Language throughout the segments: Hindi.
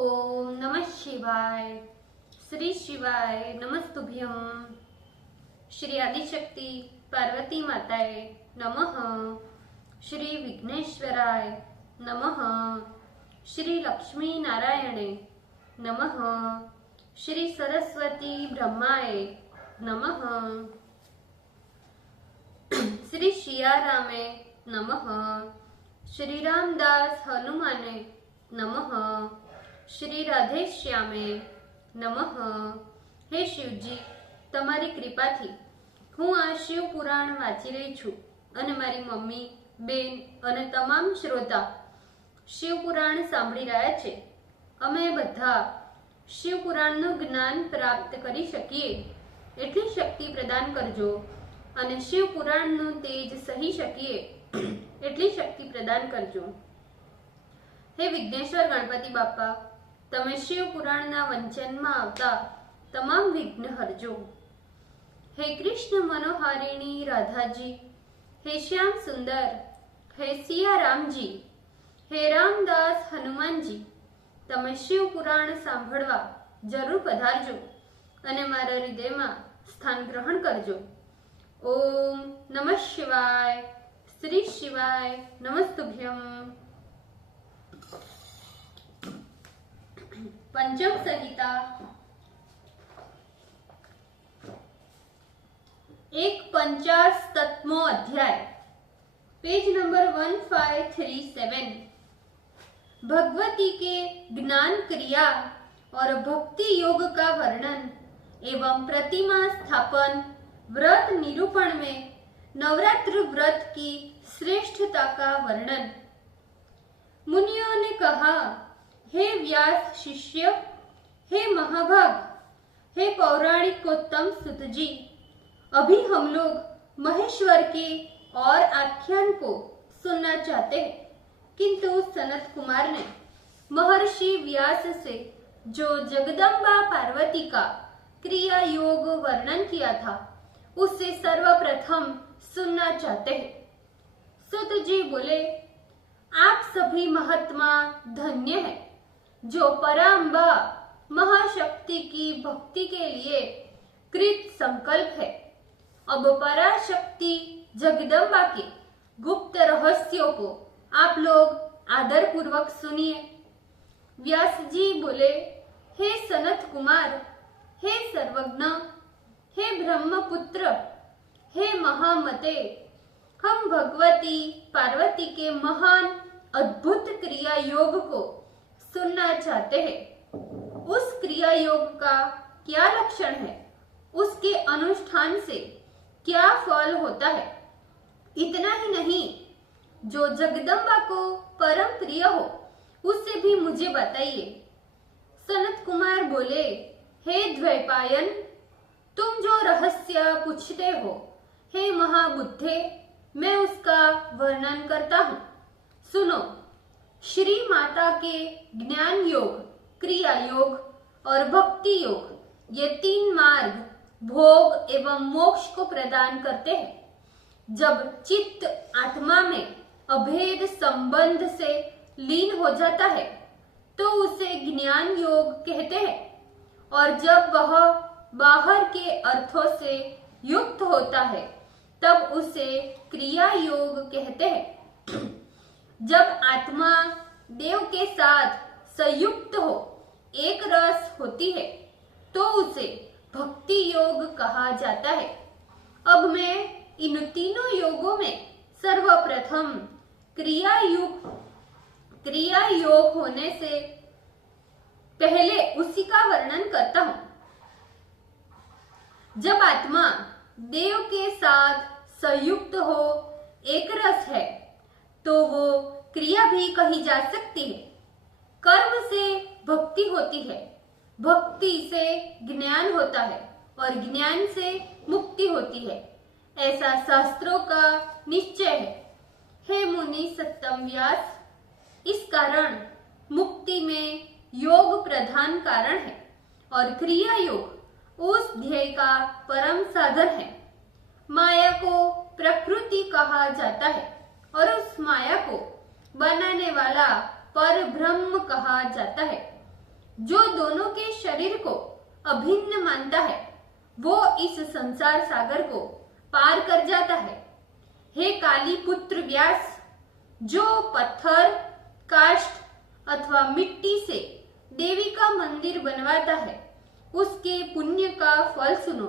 ओम नमः शिवाय। श्री शिवाय नमस्तुभ्यं। श्री आदिशक्ति पार्वती माताए नमः। श्री विघ्नेश्वराय नमः। श्री लक्ष्मी नारायणे नमः। श्री सरस्वती ब्रह्माय नमः। श्री सियारामे नमः। श्री रामदास हनुमाने नमः। श्री राधे श्यामे नमः। हे शिवजी, તમારી કૃપાથી હું આ શિવ પુરાણ વાંચી રહી છું અને મારી મમ્મી, બેન અને તમામ શ્રોતા શિવ પુરાણ સાંભળી રહ્યા છે। અમે બધા શિવ પુરાણનું જ્ઞાન પ્રાપ્ત કરી શકીએ એટલી શક્તિ પ્રદાન કરજો અને શિવ પુરાણનું તેજ સહી શકીએ એટલી શક્તિ પ્રદાન કરજો। હે વિઘ્નેશ્વર ગણપતિ બાપા, તમે શિવ પુરાણના વંચનમાં આવતા તમામ વિઘ્ન હરજો। हे कृष्ण मनोहारिणी राधा जी, हे श्याम सुंदर, हे सिया राम जी, हे रामदास हनुमान जी, તમે શિવ પુરાણ સાંભળવા જરૂર પધારજો અને મારા હૃદયમાં સ્થાન ગ્રહણ કરજો। ઓમ નમઃ શિવાય। શ્રી શિવાય નમસ્તુભ્યમ। पंचम संहिता 150 अध्याय, पेज नंबर 1537। भगवती के ज्ञान क्रिया और भक्ति योग का वर्णन एवं प्रतिमा स्थापन व्रत निरूपण में नवरात्र व्रत की श्रेष्ठता का वर्णन। मुनियों ने कहा, हे व्यास शिष्य, हे महाभाग, हे पौराणिकोत्तम सुत जी, अभी हम लोग महेश्वर के और आख्यान को सुनना चाहते हैं। किंतु सनत कुमार ने महर्षि व्यास से जो जगदम्बा पार्वती का क्रिया योग वर्णन किया था उसे सर्वप्रथम सुनना चाहते हैं। सुत जी बोले, आप सभी महात्मा धन्य हैं जो पराम्बा महाशक्ति की भक्ति के लिए कृत संकल्प है। अब पराशक्ति जगदम्बा के गुप्त रहस्यों को आप लोग आदर पूर्वक सुनिए। व्यास जी बोले, हे सनत कुमार, हे सर्वज्ञ, हे ब्रह्मपुत्र, हे महामते, हम भगवती पार्वती के महान अद्भुत क्रिया योग को सुनना चाहते हैं। उस क्रिया योग का क्या लक्षण है, उसके अनुष्ठान से क्या फल होता है, इतना ही नहीं, जो जगदम्बा को परम प्रिय हो उससे भी मुझे बताइए। सनत कुमार बोले, हे द्वैपायन, तुम जो रहस्य पूछते हो, हे महाबुद्धे, मैं उसका वर्णन करता हूँ, सुनो। श्री माता के ज्ञान योग, क्रिया योग और भक्ति योग, ये 3 मार्ग भोग एवं मोक्ष को प्रदान करते हैं। जब चित्त आत्मा में अभेद संबंध से लीन हो जाता है तो उसे ज्ञान योग कहते हैं, और जब वह बाहर के अर्थों से युक्त होता है तब उसे क्रिया योग कहते हैं। जब आत्मा देव के साथ संयुक्त हो, एक रस होती है, तो उसे भक्ति योग कहा जाता है। अब मैं इन तीनों योगों में सर्वप्रथम क्रिया योग होने से पहले उसी का वर्णन करता हूं। जब आत्मा देव के साथ संयुक्त हो, एक रस है, तो वो क्रिया भी कही जा सकती है। कर्म से भक्ति होती है, भक्ति से ज्ञान होता है और ज्ञान से मुक्ति होती है, ऐसा शास्त्रों का निश्चय है। हे मुनि सत्तम व्यास, इस कारण मुक्ति में योग प्रधान कारण है और क्रिया योग उस ध्येय का परम साधन है। माया को प्रकृति कहा जाता है और उस माया को बनाने वाला पर ब्रह्म कहा जाता है। जो दोनों के शरीर को अभिन्न मानता है वो इस संसार सागर को पार कर जाता है। हे काली पुत्र व्यास, जो पत्थर, काष्ठ अथवा मिट्टी से देवी का मंदिर बनवाता है उसके पुण्य का फल सुनो।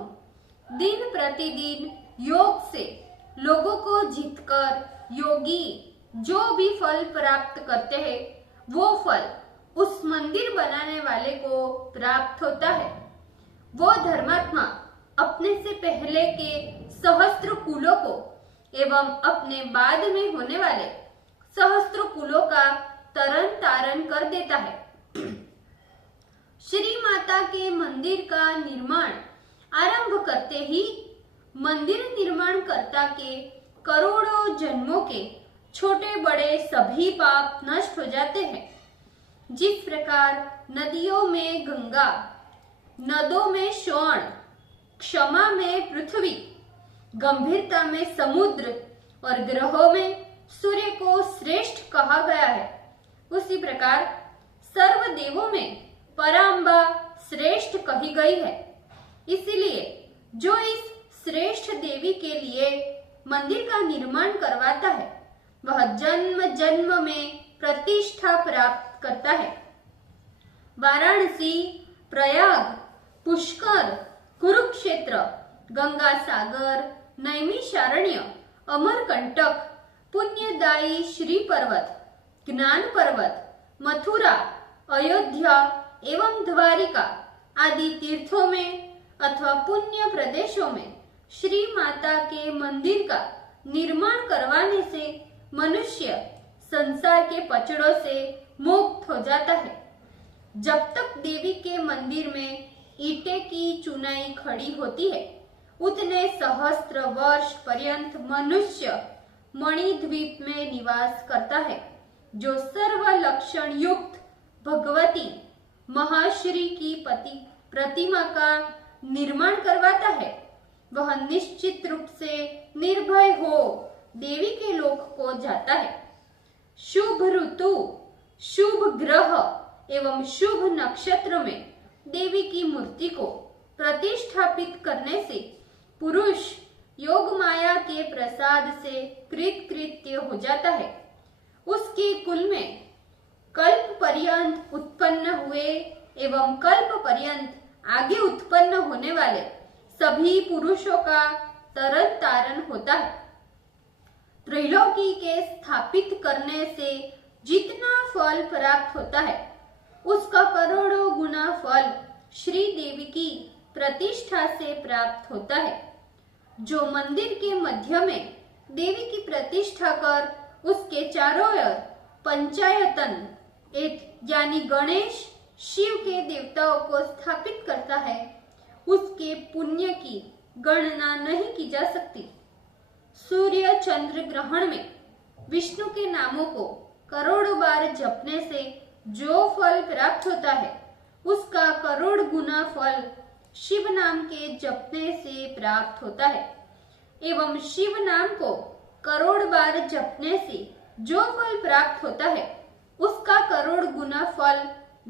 दिन प्रतिदिन योग से लोगों को जीतकर योगी जो भी फल प्राप्त करते हैं वो फल उस मंदिर बनाने वाले को प्राप्त होता है। वो धर्मात्मा अपने से पहले के सहस्त्र कुलों को एवं अपने बाद में होने वाले सहस्त्र कुलों का तरन तारण कर देता है। श्री माता के मंदिर का निर्माण आरंभ करते ही मंदिर निर्माणकर्ता के करोड़ों जन्मों के छोटे बड़े सभी पाप नष्ट हो जाते हैं। जिस प्रकार नदियों में गंगा, नदों में स्वर्ण, क्षमा में पृथ्वी, गंभीरता में समुद्र और ग्रहों में सूर्य को श्रेष्ठ कहा गया है, उसी प्रकार सर्व देवों में पराम्बा श्रेष्ठ कही गई है। इसलिए जो इस श्रेष्ठ देवी के लिए मंदिर का निर्माण करवाता है वह जन्म जन्म में प्रतिष्ठा प्राप्त करता है। वाराणसी, प्रयाग, पुष्कर, कुरुक्षेत्र, गंगा सागर, नैमिषारण्य, अमरकंटक, पुण्यदायी श्री पर्वत, ज्ञान पर्वत, मथुरा, अयोध्या एवं द्वारिका आदि तीर्थों में अथवा पुण्य प्रदेशों में श्री माता के मंदिर का निर्माण करवाने से मनुष्य संसार के पचड़ों से मुक्त हो जाता है। जब तक देवी के मंदिर में ईंटे की चुनाई खड़ी होती है उतने सहस्त्र वर्ष पर्यंत मनुष्य मणिद्वीप में निवास करता है। जो सर्व लक्षण युक्त भगवती महाश्री की प्रतिमा का निर्माण करवाता है वह निश्चित रूप से निर्भय हो देवी के लोक को जाता है। शुभ ऋतु, शुभ ग्रह एवं शुभ नक्षत्र में देवी की मूर्ति को प्रतिष्ठापित करने से पुरुष योग माया के प्रसाद से कृतकृत्य हो जाता है। उसके कुल में कल्प पर्यंत उत्पन्न हुए एवं कल्प पर्यंत आगे उत्पन्न होने वाले सभी पुरुषों का तरन तारण होता है। त्रैलोकी के स्थापित करने से जितना फल प्राप्त होता है उसका करोड़ों गुना फल श्री देवी की प्रतिष्ठा से प्राप्त होता है। जो मंदिर के मध्य में देवी की प्रतिष्ठा कर उसके चारों ओर पंचायतन यानी गणेश, शिव के देवताओं को स्थापित करता है उसके पुण्य की गणना नहीं की जा सकती। सूर्य चंद्र ग्रहण में विष्णु के नामों को करोड़ों बार जपने से जो फल प्राप्त होता है उसका करोड़ गुना फल शिव नाम के जपने से प्राप्त होता है एवं शिव नाम को करोड़ बार जपने से जो फल प्राप्त होता है उसका करोड़ गुना फल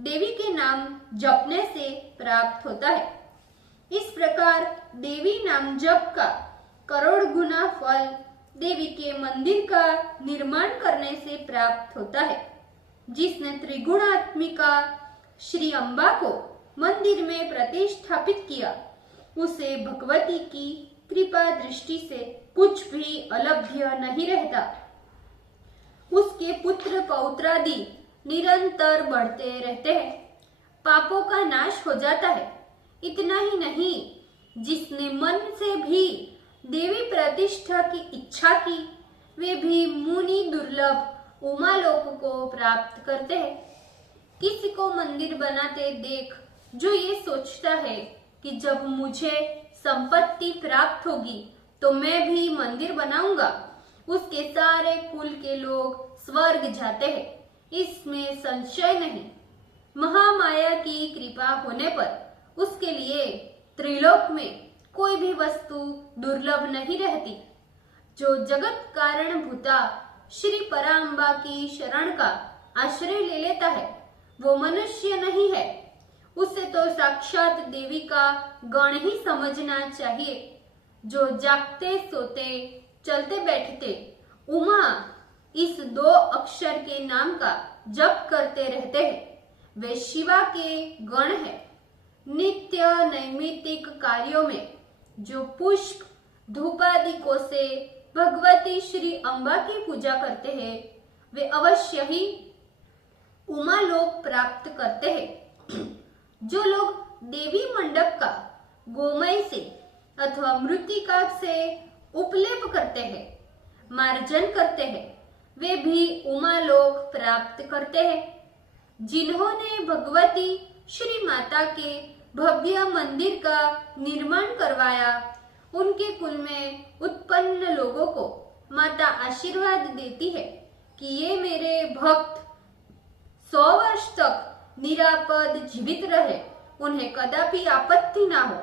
देवी के नाम जपने से प्राप्त होता है। इस प्रकार देवी नाम जप का करोड़ गुना फल देवी के मंदिर का निर्माण करने से प्राप्त होता है। जिसने त्रिगुणात्मिका श्री अम्बा को मंदिर में प्रतिष्ठापित किया उसे भगवती की कृपा दृष्टि से कुछ भी अलभ्य नहीं रहता। उसके पुत्र पौत्रादि निरंतर बढ़ते रहते हैं, पापों का नाश हो जाता है। इतना ही नहीं, जिसने मन से भी देवी प्रतिष्ठा की इच्छा की वे भी मुनि दुर्लभ उमालोक को प्राप्त करते हैं। किसी को मंदिर बनाते देख जो ये सोचता है कि जब मुझे संपत्ति प्राप्त होगी तो मैं भी मंदिर बनाऊंगा, उसके सारे कुल के लोग स्वर्ग जाते हैं, इसमें संशय नहीं। महामाया की कृपा होने पर उसके लिए त्रिलोक में कोई भी वस्तु दुर्लभ नहीं रहती। जो जगत कारण भूता श्री पराम्बा की शरण का आश्रय ले लेता है वो मनुष्य नहीं है उसे तो साक्षात देवी का गण ही समझना चाहिए, जो जागते सोते चलते बैठते उमा इस 2 अक्षर के नाम का जप करते रहते हैं। वे शिवा के गण है। नित्य नैमित्तिक कार्यों में जो पुष्प धूपादिकों से भगवती श्री अम्बा की पूजा करते हैं, वे अवश्य ही उमा लोक प्राप्त करते हैं। जो लोग देवी मंडप का गोमय से अथवा मृत्तिका से उपलेप करते हैं, मार्जन करते हैं, वे भी उमा लोक प्राप्त करते हैं। जिन्होंने भगवती श्री माता के भव्य मंदिर का निर्माण करवाया, उनके कुल में उत्पन्न लोगों को माता आशीर्वाद देती है कि ये मेरे भक्त 100 वर्ष तक निरापद जीवित रहे, उन्हें कदापि आपत्ति ना हो।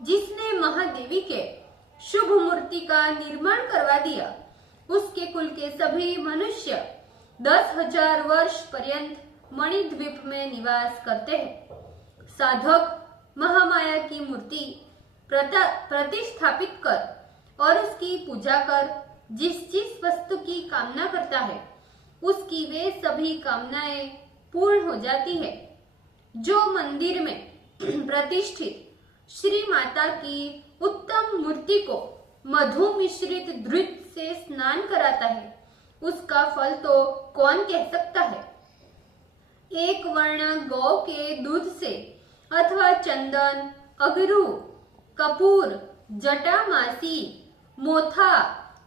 जिसने महादेवी के शुभ मूर्ति का निर्माण करवा दिया, उसके कुल के सभी मनुष्य 10,000 वर्ष पर्यंत मणिद्वीप में निवास करते हैं। साधक महामाया की मूर्ति प्रतिष्ठापित कर और उसकी पूजा कर जिस वस्तु की कामना करता है, उसकी वे सभी कामनाएं पूर्ण हो जाती है। जो मंदिर में प्रतिष्ठित श्री माता की उत्तम मूर्ति को मधु मिश्रित दूध से स्नान कराता है, उसका फल तो कौन कह सकता है। एक वर्ण गौ के दूध से अथवा चंदन, अगरू, कपूर, जटामासी, मोथा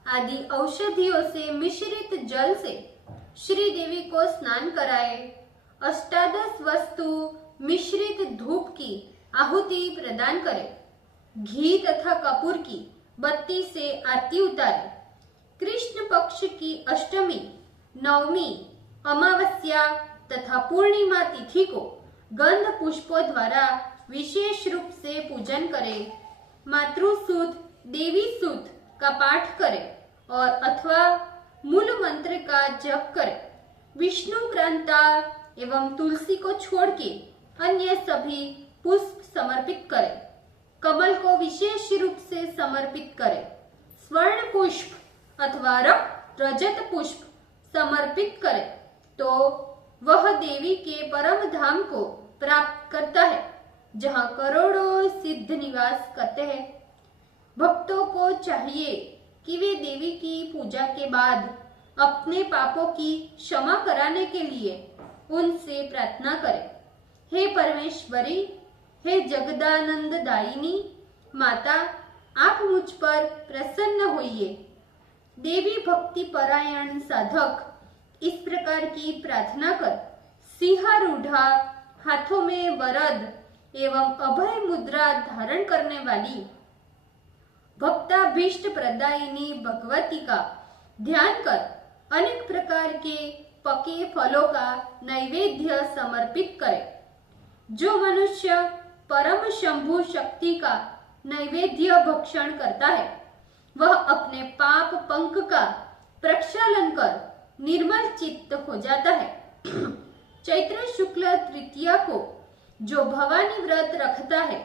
आदि औषधियों से मिश्रित जल से श्री देवी को स्नान कराए, 18 वस्तु मिश्रित धूप की आहुति प्रदान करे, घी तथा कपूर की बत्ती से आरती उतारे, कृष्ण पक्ष की अष्टमी, नवमी, अमावस्या तथा पूर्णिमा तिथि को गंध पुष्पों द्वारा विशेष रूप से पूजन करे, मातृसूत, देवी सूत का पाठ करे और अथवा मूल मंत्र का जप करे। विष्णु क्रांता एवं तुलसी को छोड़ के अन्य सभी पुष्प समर्पित करे। कमल को विशेष रूप से समर्पित करे। स्वर्ण पुष्प अथवा रजत पुष्प समर्पित करे तो वह देवी के परम धाम को प्राप्त करता है, जहाँ करोड़ों सिद्ध निवास करते हैं। भक्तों को चाहिए कि वे देवी की पूजा के बाद अपने पापों की क्षमा कराने के लिए उनसे प्रार्थना करें। हे परमेश्वरी, हे जगदानंद दायिनी माता, आप मुझ पर प्रसन्न होइए। देवी भक्ति परायण साधक इस प्रकार की प्रार्थना कर सिंहारूढ़ा, हाथों में वरद एवं अभय मुद्रा धारण करने वाली भक्ताभीष्ट प्रदायिनी भगवती का ध्यान कर अनेक प्रकार के पके फलों का नैवेद्य समर्पित करे। जो मनुष्य परम शंभु शक्ति का नैवेद्य भक्षण करता है, वह अपने पाप पंक का प्रक्षालन कर निर्मल चित्त हो जाता है। चैत्र शुक्ल तृतीया को जो भवानी व्रत रखता है,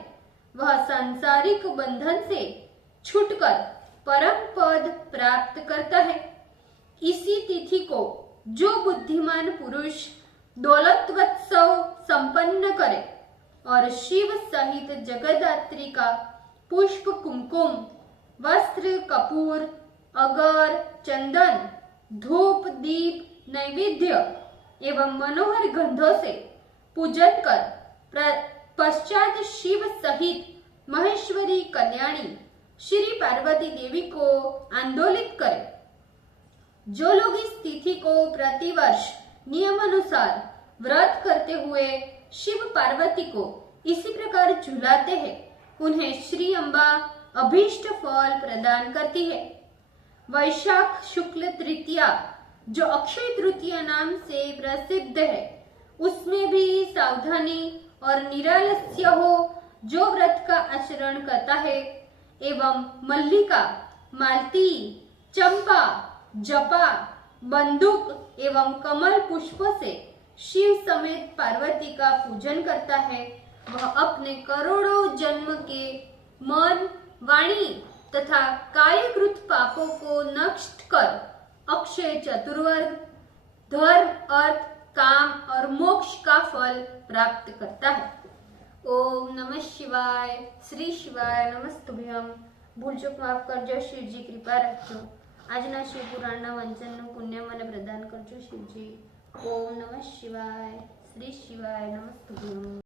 वह सांसारिक बंधन से छूटकर परम पद प्राप्त करता है। इसी तिथि को जो बुद्धिमान पुरुष दौलतवत्सव संपन्न करे और शिव सहित जगदात्री का पुष्प, कुमकुम, वस्त्र, कपूर, अगर, चंदन, धूप, दीप, नैवेद्य एवं मनोहर गंधों से पूजन कर पश्चात शिव सहित महेश्वरी कल्याणी श्री पार्वती देवी को आंदोलित करे। जो लोग इस तिथि को प्रतिवर्ष नियमानुसार व्रत करते हुए शिव पार्वती को इसी प्रकार झुलाते हैं, उन्हें श्री अम्बा अभीष्ट फल प्रदान करती है। वैशाख शुक्ल तृतीया जो अक्षय तृतीया नाम से प्रसिद्ध है, उसमें भी सावधानी और निरालस्य हो जो व्रत का आचरण करता है एवं मल्लिका, मालती, चंपा, जपा, बंदूक एवं कमल पुष्पों से शिव समेत पार्वती का पूजन करता है वह अपने करोड़ों जन्म के मन, वाणी तथा कायकृत पापों को नष्ट कर अक्षय चतुर्वर्ग, धर्म, अर्थ, काम और मोक्ष का फल प्राप्त करता है। ओम नमः शिवाय। श्री शिवाय नमस्तुभ्यम। भूल चूक माफ करजो शिवजी, कृपा रखो। આજના શિવપુરાણના વાંચનનું પુણ્ય મને પ્રદાન કરજો શિવજી। ઓમ નમઃ શિવાય। શ્રી શિવાય નમસ્તુભ્યમ।